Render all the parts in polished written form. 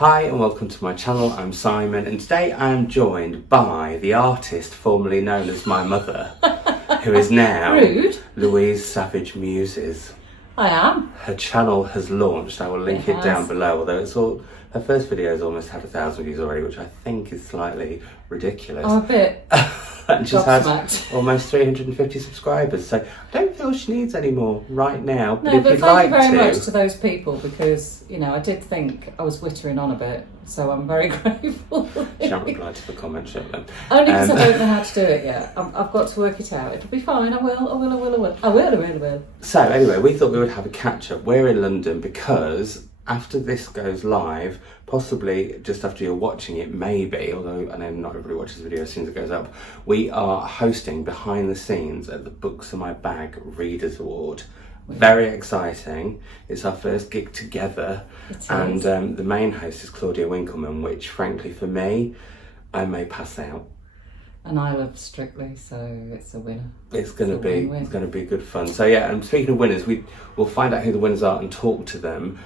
Hi and welcome to my channel, I'm Simon, and today I am joined by the artist formerly known as my mother, who is now Rude. Louise Savage Muses. I am. Her channel has launched, I will link it down below, although her first video has almost had 1,000 views already, which I think is slightly ridiculous. I'm a bit And she's had gobsmacked. almost 350 subscribers, so I don't feel she needs any more right now. No, if but you'd thank like you very to, much to those people because, you know, I did think I was wittering on a bit, so I'm very grateful. She hasn't replied to the comments yet then. Only because I don't know how to do it yet. I've got to work it out. It'll be fine. I will. So anyway, we thought we would have a catch up. We're in London because after this goes live, possibly just after you're watching it, maybe, although I know not everybody watches the video as soon as it goes up, we are hosting behind the scenes at the Books in My Bag Readers Award. Very exciting. It's our first gig together, and the main host is Claudia Winkleman, which frankly for me, I may pass out. And I love Strictly, so it's a winner. It's going to be good fun. So yeah, and speaking of winners, we'll find out who the winners are and talk to them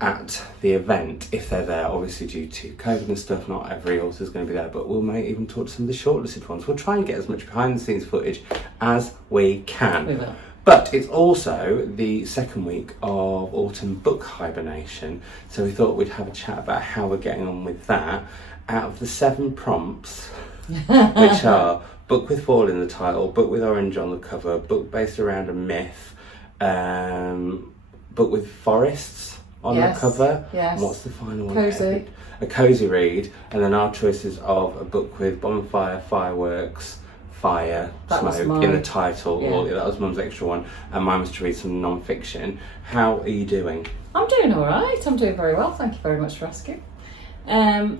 at the event if they're there. Obviously due to COVID and stuff, not every author is going to be there, but we may even talk to some of the shortlisted ones. We'll try and get as much behind the scenes footage as we can. We will. But it's also the second week of Autumn Book Hibernation, so we thought we'd have a chat about how we're getting on with that. Out of the 7 prompts, which are book with fall in the title, book with orange on the cover, book based around a myth, book with forests on the cover. Yes. And what's the final one? Cozy. A cozy read, and then our choices of a book with bonfire, fireworks, fire, smoke in the title. Or that was Mum's extra one, and mine was to read some non-fiction. How are you doing? I'm doing all right. I'm doing very well. Thank you very much for asking.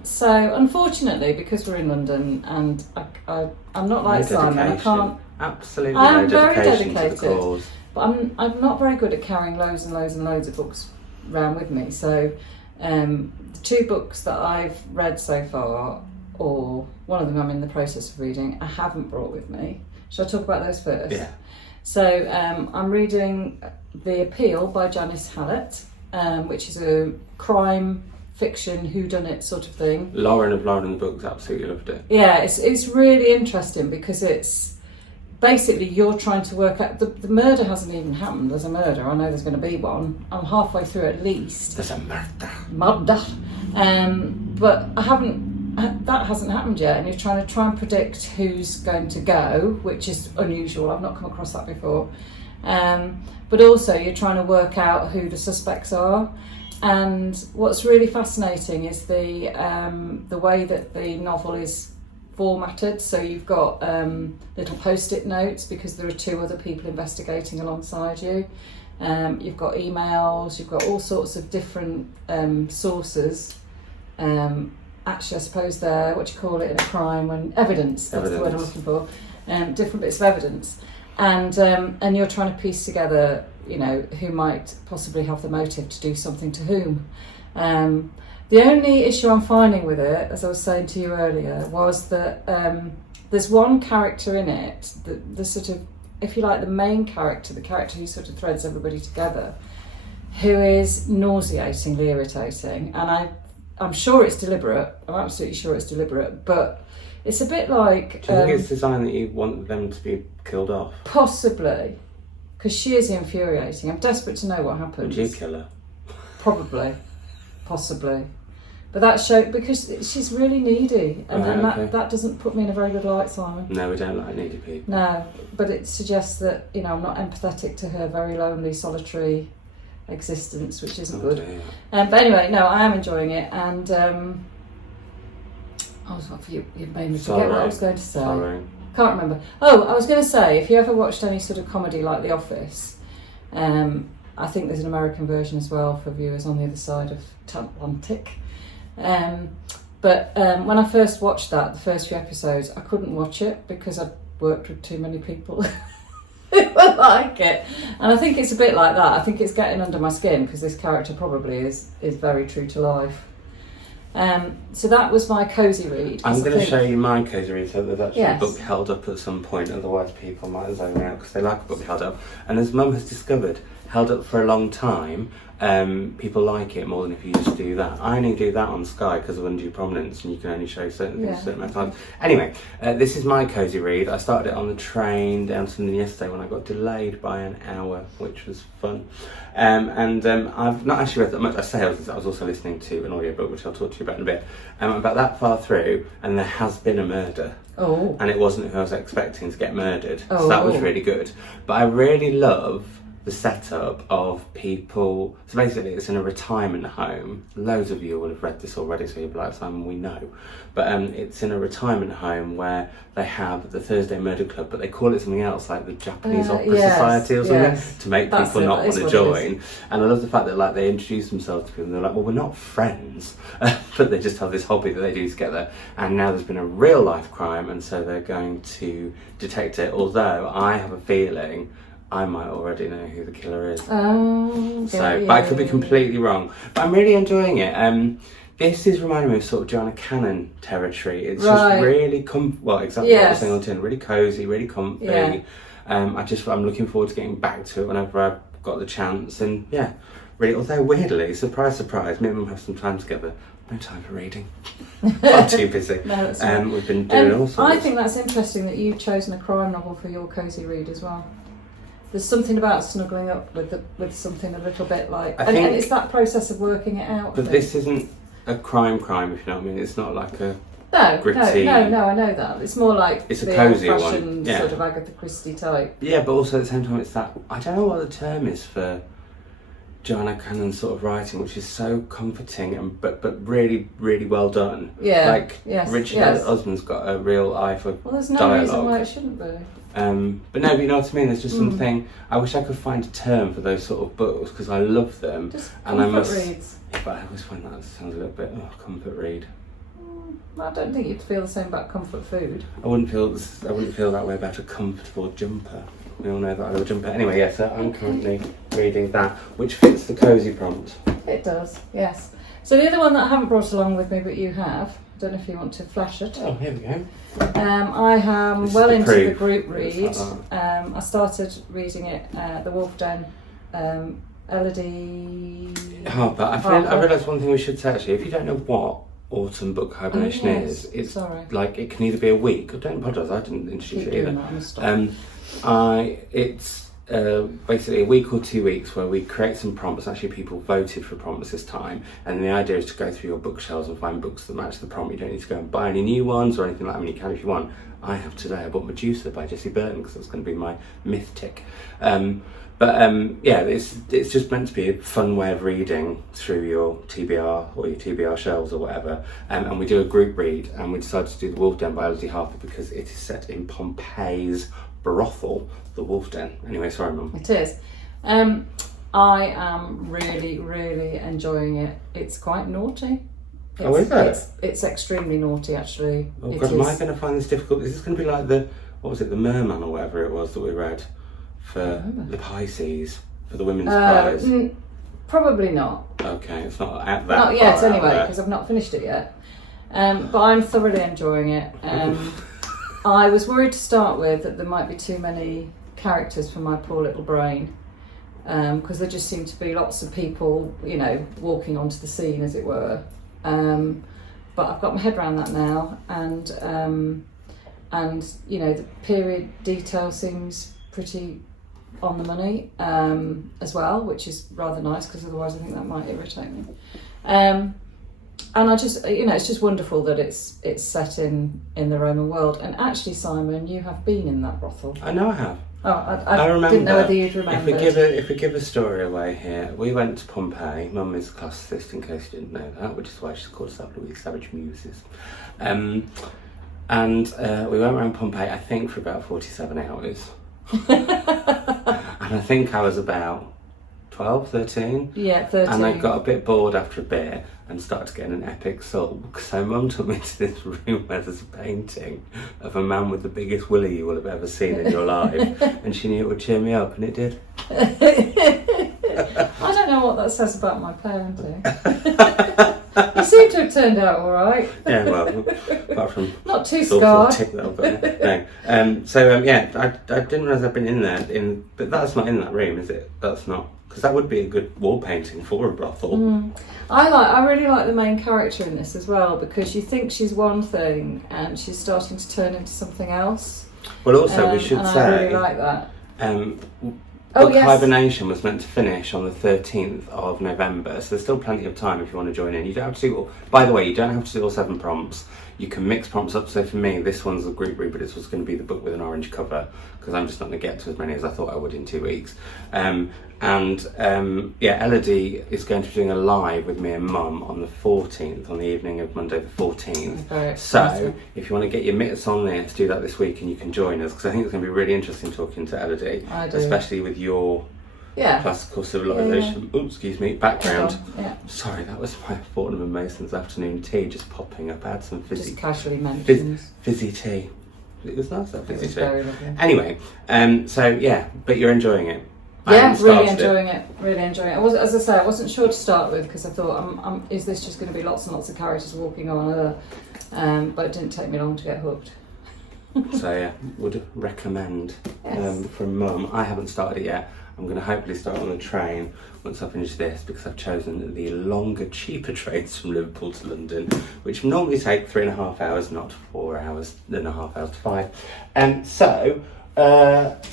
So unfortunately, because we're in London and I'm not like Simon, I can't. Absolutely, I'm no very dedication dedicated, to the cause. But I'm not very good at carrying loads and loads and loads of books around with me. So the 2 books that I've read so far, or one of them I'm in the process of reading, I haven't brought with me. Shall I talk about those first? Yeah. So I'm reading The Appeal by Janice Hallett, which is a crime fiction whodunit sort of thing. Lauren of Lauren and the Books absolutely loved it. Yeah, it's really interesting because it's basically you're trying to work out the murder hasn't even happened. There's a murder. I know there's going to be one. I'm halfway through at least. There's a murder. But I haven't. That hasn't happened yet, and you're trying to predict who's going to go, which is unusual. I've not come across that before. But also you're trying to work out who the suspects are. And what's really fascinating is the way that the novel is formatted. So you've got little post-it notes because there are 2 other people investigating alongside you. You've got emails, you've got all sorts of different sources. Actually, I suppose they're, what do you call it in a crime, when evidence, that's the word I'm looking for. Different bits of evidence. And you're trying to piece together, you know, who might possibly have the motive to do something to whom. The only issue I'm finding with it, as I was saying to you earlier, was that there's one character in it, the sort of, if you like, the main character, the character who sort of threads everybody together, who is nauseatingly irritating. And I'm sure it's deliberate. I'm absolutely sure it's deliberate, but it's a bit like... Do you think it's designed that you want them to be killed off? Possibly, because she is infuriating. I'm desperate to know what happens. Would you kill her? Probably, possibly. But that show, because she's really needy, and that doesn't put me in a very good light, Simon. No, we don't like needy people. No, but it suggests that, you know, I'm not empathetic to her very lonely, solitary existence, which isn't good. But anyway, no, I am enjoying it, and you made me forget what I was going to say. Sorry. Can't remember. Oh, I was going to say, if you ever watched any sort of comedy like The Office, I think there's an American version as well for viewers on the other side of Atlantic. But when I first watched that, the first few episodes, I couldn't watch it because I'd worked with too many people who would like it. And I think it's a bit like that. I think it's getting under my skin because this character probably is very true to life. So that was my cozy read. I'm going to show you my cozy read, so there's actually a book held up at some point, otherwise people might zone out because they like a book held up. And as Mum has discovered, held up for a long time, people like it more than if you just do that. I only do that on Sky because of undue prominence, and you can only show certain things a certain amount of times. Anyway, this is my Cosy Read. I started it on the train down to London yesterday when I got delayed by an hour, which was fun. I've not actually read that much. I was also listening to an audiobook, which I'll talk to you about in a bit. I'm about that far through, and there has been a murder. Oh. And it wasn't who I was expecting to get murdered. So that was really good. But I really love the setup of people. So basically it's in a retirement home. Loads of you will have read this already, so you'll be like, Simon, we know. But it's in a retirement home where they have the Thursday Murder Club, but they call it something else, like the Japanese Opera Society or something, to make people not want to join. And I love the fact that like they introduce themselves to people and they're like, well, we're not friends, but they just have this hobby that they do together. And now there's been a real life crime, and so they're going to detect it, although I have a feeling I might already know who the killer is. Oh, but I could be completely wrong. But I'm really enjoying it. This is reminding me of sort of Joanna Cannon territory. It's just really exactly what I was saying on tin. Really cosy, really comfy. Yeah. I'm looking forward to getting back to it whenever I've got the chance. And yeah, really. Although weirdly, surprise, surprise, me and Mum have some time together. No time for reading. Far too busy. No, that's right. We've been doing all sorts. I think that's interesting that you've chosen a crime novel for your Cosy Read as well. There's something about snuggling up with something a little bit like, and it's that process of working it out. But this isn't a crime, if you know what I mean. It's not like a gritty. No, I know that. It's more like it's the a cozy old-fashioned one, sort of Agatha Christie type. Yeah, but also at the same time, it's that, I don't know what the term is for Joanna Cannon's sort of writing, which is so comforting and but really, really well done. Yeah. Like Richard Osman's got a real eye for there's no dialogue. reason why it shouldn't be. But no, but you know what I mean. There's just something. I wish I could find a term for those sort of books because I love them. Just and comfort reads. But I always find that sounds a little bit comfort read. I don't think you'd feel the same about comfort food. I wouldn't feel that way about a comfortable jumper. We all know that I love a jumper. Anyway, yes, I'm currently reading that, which fits the cosy prompt. It does, yes. So the other one that I haven't brought along with me, but you have. I don't know if you want to flash it. Oh, here we go. I am well into the group read. Like I started reading it, The Wolf Den, Elodie. Harper. I realised one thing we should say actually. If you don't know what Autumn Book HiBearnation is, it's like it can either be a week. Don't apologise, I didn't introduce it either. It's basically a week or 2 weeks where we create some prompts. Actually, people voted for prompts this time, and the idea is to go through your bookshelves and find books that match the prompt. You don't need to go and buy any new ones or anything like that. I mean, you can if you want. I have today. I bought Medusa by Jessie Burton because that's going to be my myth tick. It's just meant to be a fun way of reading through your TBR or your TBR shelves or whatever. And we do a group read, and we decided to do The Wolf Den by Elodie Harper because it is set in Pompey's brothel, the Wolf Den. Anyway, sorry, Mum. It is. I am really, really enjoying it. It's quite naughty. Is it? It's extremely naughty, actually. Oh God, am I going to find this difficult? Is this going to be like the Merman or whatever it was that we read for the Pisces for the women's prize? Probably not. Okay, it's not at that. Not yet, anyway, because I've not finished it yet. But I'm thoroughly enjoying it. I was worried to start with that there might be too many characters for my poor little brain, because there just seem to be lots of people, walking onto the scene, as it were. But I've got my head around that now, and the period detail seems pretty on the money as well, which is rather nice because otherwise I think that might irritate me. And I just, it's just wonderful that it's set in the Roman world. And actually, Simon, you have been in that brothel. I know I have. Oh, I remember. Didn't know whether you'd remember. If we give a story away here, we went to Pompeii. Mum is a classicist, in case you didn't know that, which is why she's called herself Louise Savage Muses. And we went around Pompeii, I think, for about 47 hours. And I think I was about 12, 13. Yeah, 13. And I got a bit bored after a bit and started getting an epic sulk. So Mum took me to this room where there's a painting of a man with the biggest willy you will have ever seen in your life. And she knew it would cheer me up, and it did. I don't know what that says about my parenting. You seem to have turned out all right. Yeah, well, apart from not too scarred. Tick that I've got, no. I didn't realise I'd been in there. But that's not in that room, is it? That's not because that would be a good wall painting for a brothel. I really like the main character in this as well, because you think she's one thing and she's starting to turn into something else. Well, also we should say, I really like that. Book Hibernation was meant to finish on the 13th of November, so there's still plenty of time if you want to join in. You don't have to do all, by the way, you don't have to do all 7 prompts. You can mix prompts up. So for me, this one's a group read, but this was going to be the book with an orange cover, because I'm just not going to get to as many as I thought I would in 2 weeks. Elodie is going to be doing a live with me and Mum on the 14th, on the evening of Monday the 14th. So if you want to get your mitts on this, do that this week and you can join us, because I think it's going to be really interesting talking to Elodie, especially with your classical civilization background. Sorry, that was my Autumn and Mason's afternoon tea just popping up. I had some fizzy, just casually mentioned fizzy tea. It was nice, that fizzy tea. Very lovely. Anyway, but you're enjoying it. Yeah, really enjoying it. As I say, I wasn't sure to start with, because I thought, is this just going to be lots and lots of characters walking on? But it didn't take me long to get hooked. So would recommend from Mum. I haven't started it yet. I'm going to hopefully start on the train once I finish this, because I've chosen the longer, cheaper trains from Liverpool to London, which normally take 3.5 hours, not 4 hours, 3.5 hours to 5.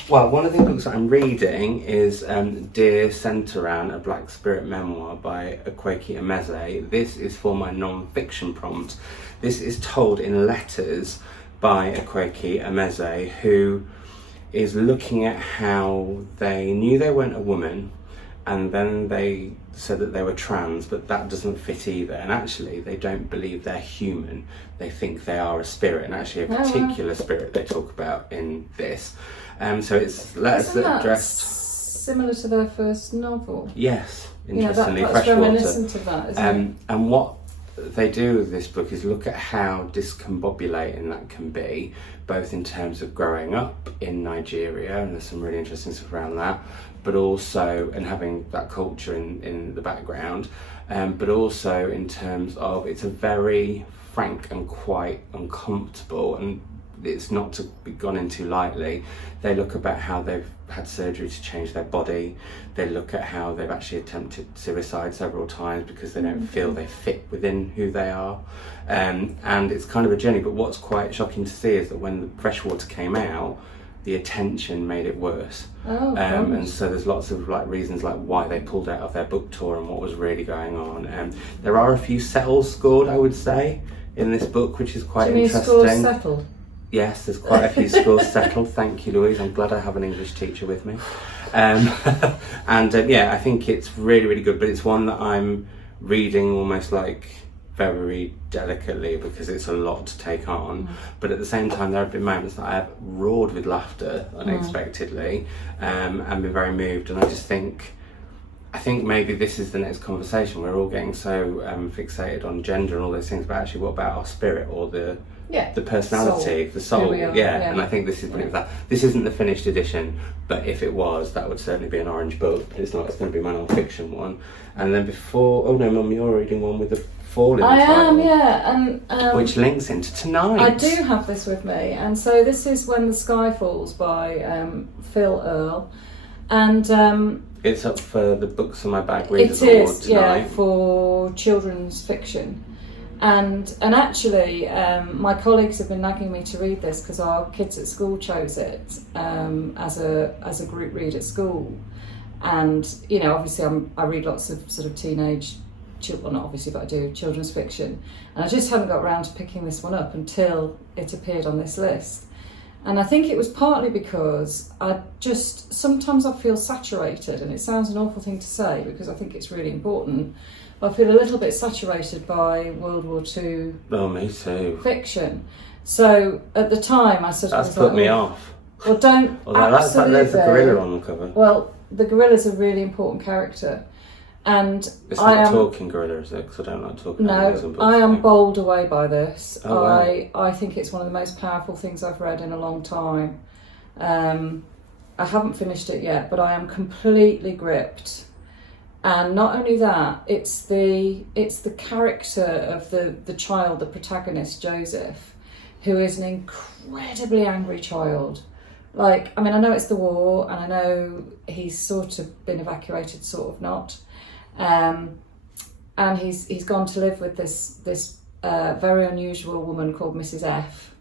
One of the books that I'm reading is Dear Senthuran, a Black Spirit Memoir by Akwaeke Emezi. This is for my non-fiction prompt. This is told in letters by Akwaeke Emezi, who is looking at how they knew they weren't a woman, and then they said that they were trans, but that doesn't fit either, and actually they don't believe they're human. They think they are a spirit, and actually a particular spirit they talk about in this. So it's letters that addressed similar to their first novel. Yes, interestingly, that's Freshwater. reminiscent of that, isn't it? And what they do with this book is look at how discombobulating that can be, both in terms of growing up in Nigeria, and there's some really interesting stuff around that, but also, and having that culture in the background, but also in terms of, it's a very frank and quite uncomfortable, and it's not to be gone into lightly. They look about how they've had surgery to change their body. They look at how they've actually attempted suicide several times because they don't feel they fit within who they are. And it's kind of a journey, but what's quite shocking to see is that when the Freshwater came out, the attention made it worse. And so there's lots of reasons why they pulled out of their book tour and what was really going on. There are a few settles scored, I would say, in this book, which is quite interesting. Scores settled? Yes, there's quite a few scores settled. Thank you, Louise. I'm glad I have an English teacher with me. I think it's really, really good, but it's one that I'm reading almost very delicately, because it's a lot to take on. But at the same time, there have been moments that I have roared with laughter unexpectedly, and been very moved. And I think maybe this is the next conversation. We're all getting so fixated on gender and all those things, but actually, what about our spirit or the personality, the soul? And I think this is brilliant. This isn't the finished edition, but if it was, that would certainly be an orange book. But it's not. It's going to be my non-fiction one. And then Mum, you're reading one with the fall in the title. And which links into tonight. I do have this with me, and so this is When the Sky Falls by Earle, and it's up for the Books on My Bag Readers Award tonight. It is, for children's fiction. And actually, my colleagues have been nagging me to read this because our kids at school chose it as a group read at school. And obviously, I read lots of sort of teenage, well, not obviously, but I do children's fiction. And I just hadn't got around to picking this one up until it appeared on this list. And I think it was partly because sometimes I feel saturated, and it sounds an awful thing to say because I think it's really important. I feel a little bit saturated by World War II me too. fiction. So at the time I sort of That's put me off. Well, don't. Absolutely. There's a gorilla on the cover. Well, the gorilla's a really important character. And it's not a talking gorilla, is it? Because I don't like talking animals in books. I am bowled away by this. Oh, wow. I think it's one of the most powerful things I've read in a long time. I haven't finished it yet, but I am completely gripped. And not only that, it's the character of the child, the protagonist, Joseph, who is an incredibly angry child, Like, I mean, I know it's the war, and I know he's sort of been evacuated, sort of not, and he's gone to live with this very unusual woman called Mrs. F.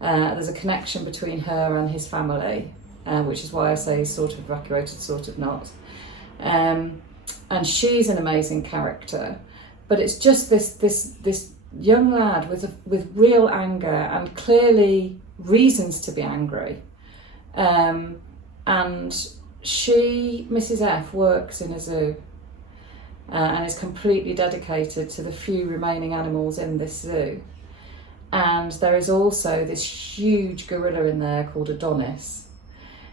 There's a connection between her and his family, which is why I say he's sort of evacuated, sort of not. And she's an amazing character, but it's just this young lad with real anger and clearly reasons to be angry. And she, Mrs. F, works in a zoo and is completely dedicated to the few remaining animals in this zoo. And there is also this huge gorilla in there called Adonis.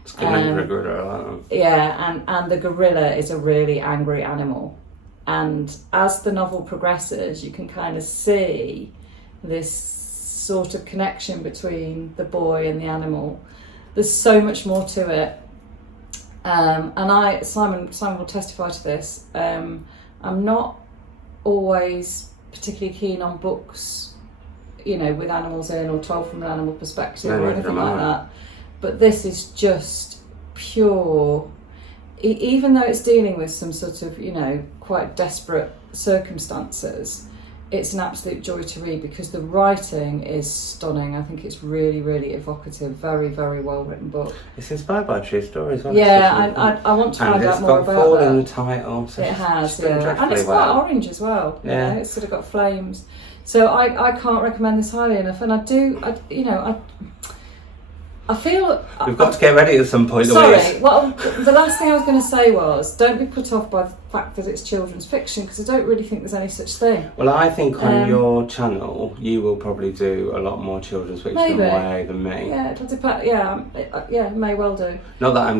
It's good name for a gorilla, I like that. Yeah, and the gorilla is a really angry animal. And as the novel progresses, you can kind of see this sort of connection between the boy and the animal. There's so much more to it. And Simon will testify to this. I'm not always particularly keen on books, with animals in or told from an animal perspective or anything like that. But this is just pure, even though it's dealing with some sort of, quite desperate circumstances, it's an absolute joy to read because the writing is stunning. I think it's really, really evocative, very, very well written book. It's inspired by true stories, isn't Yeah, I want to find out more about that. And it's got fall in the title. So it has, yeah. And it's quite orange as well. Yeah. It's sort of got flames. So I can't recommend this highly enough. And I feel... We've got to get ready at some point. Sorry, well, the last thing I was going to say was, don't be put off by the fact that it's children's fiction, because I don't really think there's any such thing. Well, I think on your channel, you will probably do a lot more children's fiction Maybe. YA than me. Yeah, it'll depend. Yeah, may well do. Not that I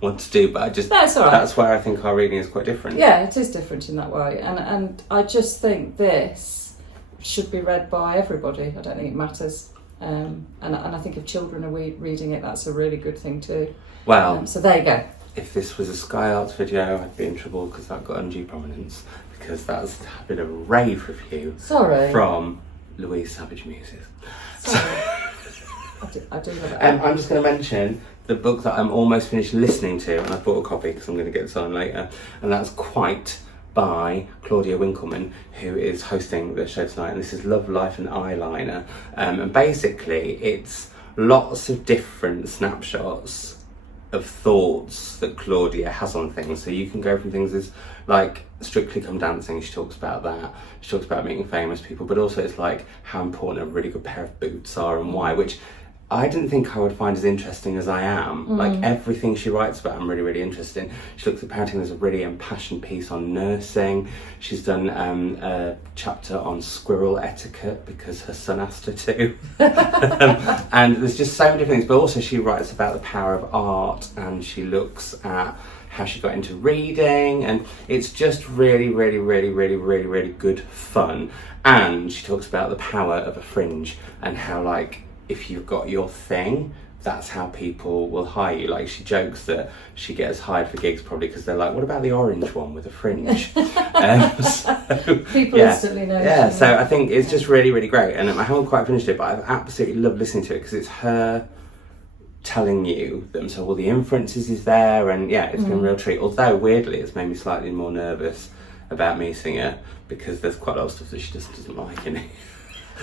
want to do, but I just... No, it's all right. That's where I think our reading is quite different. Yeah, it is different in that way. And I just think this should be read by everybody. I don't think it matters. And I think if children are reading it, that's a really good thing too. Well, so there you go. If this was a Sky Arts video, I'd be in trouble because that got undue prominence, because that's been a rave review. Sorry. From Louise Savage Muses. Sorry. I do love it. I'm just going to mention the book that I'm almost finished listening to, and I bought a copy because I'm going to get it signed later, and that's Quite by Claudia Winkleman, who is hosting the show tonight, and this is Love, Life and Eyeliner, and basically it's lots of different snapshots of thoughts that Claudia has on things. So you can go from things as like Strictly Come Dancing, she talks about that, she talks about meeting famous people, but also it's like how important a really good pair of boots are and why, which I didn't think I would find as interesting as I am. Like everything she writes about, I'm really, really interested in. She looks at parenting. There's a really impassioned piece on nursing. She's done a chapter on squirrel etiquette because her son asked her to. And there's just so many different things. But also she writes about the power of art, and she looks at how she got into reading, and it's just really, really, really, really, really, really good fun. And she talks about the power of a fringe and how, like, if you've got your thing, that's how people will hire you. Like, she jokes that she gets hired for gigs probably because they're like, what about the orange one with a fringe? People instantly know. Yeah, so I think it's just really, really great. And I haven't quite finished it, but I've absolutely loved listening to it because it's her telling you that so all the inferences is there, and yeah, it's been a real treat. Although, weirdly, it's made me slightly more nervous about meeting her because there's quite a lot of stuff that she just doesn't like in it.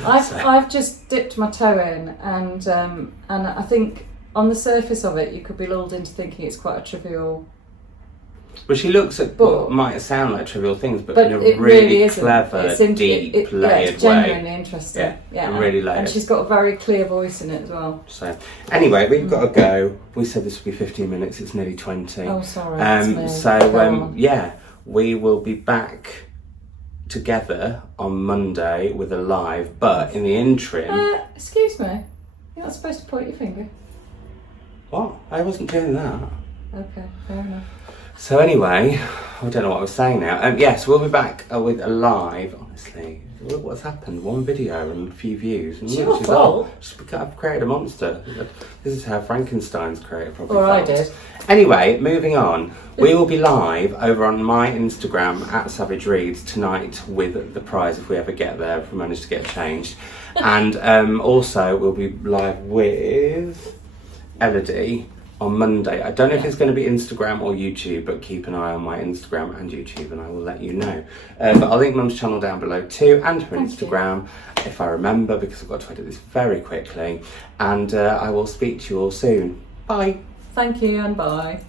I've just dipped my toe in, and I think on the surface of it you could be lulled into thinking it's quite a trivial. Well, she looks at what might sound like trivial things, but in a it really clever, deep, layered way. It's genuinely interesting. Yeah, really layered. And she's got a very clear voice in it as well. So, anyway, we've got to go. We said this would be 15 minutes. It's nearly 20. Oh, sorry. Yeah, we will be back together on Monday with a live, but in the interim... excuse me, you're not supposed to point your finger. What? I wasn't doing that. Okay, fair enough. So anyway, I don't know what I was saying now. Yes, we'll be back with a live. Honestly, look what's happened. One video and a few views. And it's your fault. I've created a monster. This is how Frankenstein's created probably. Or I did. Anyway, moving on. We will be live over on my Instagram at Savage Reads tonight with the prize if we ever get there, if we manage to get changed. And also we'll be live with Elodie on Monday. I don't know if it's going to be Instagram or YouTube, but keep an eye on my Instagram and YouTube and I will let you know. But I'll link Mum's channel down below too, and her Instagram, if I remember, because I've got to edit this very quickly. And I will speak to you all soon. Bye. Thank you and bye.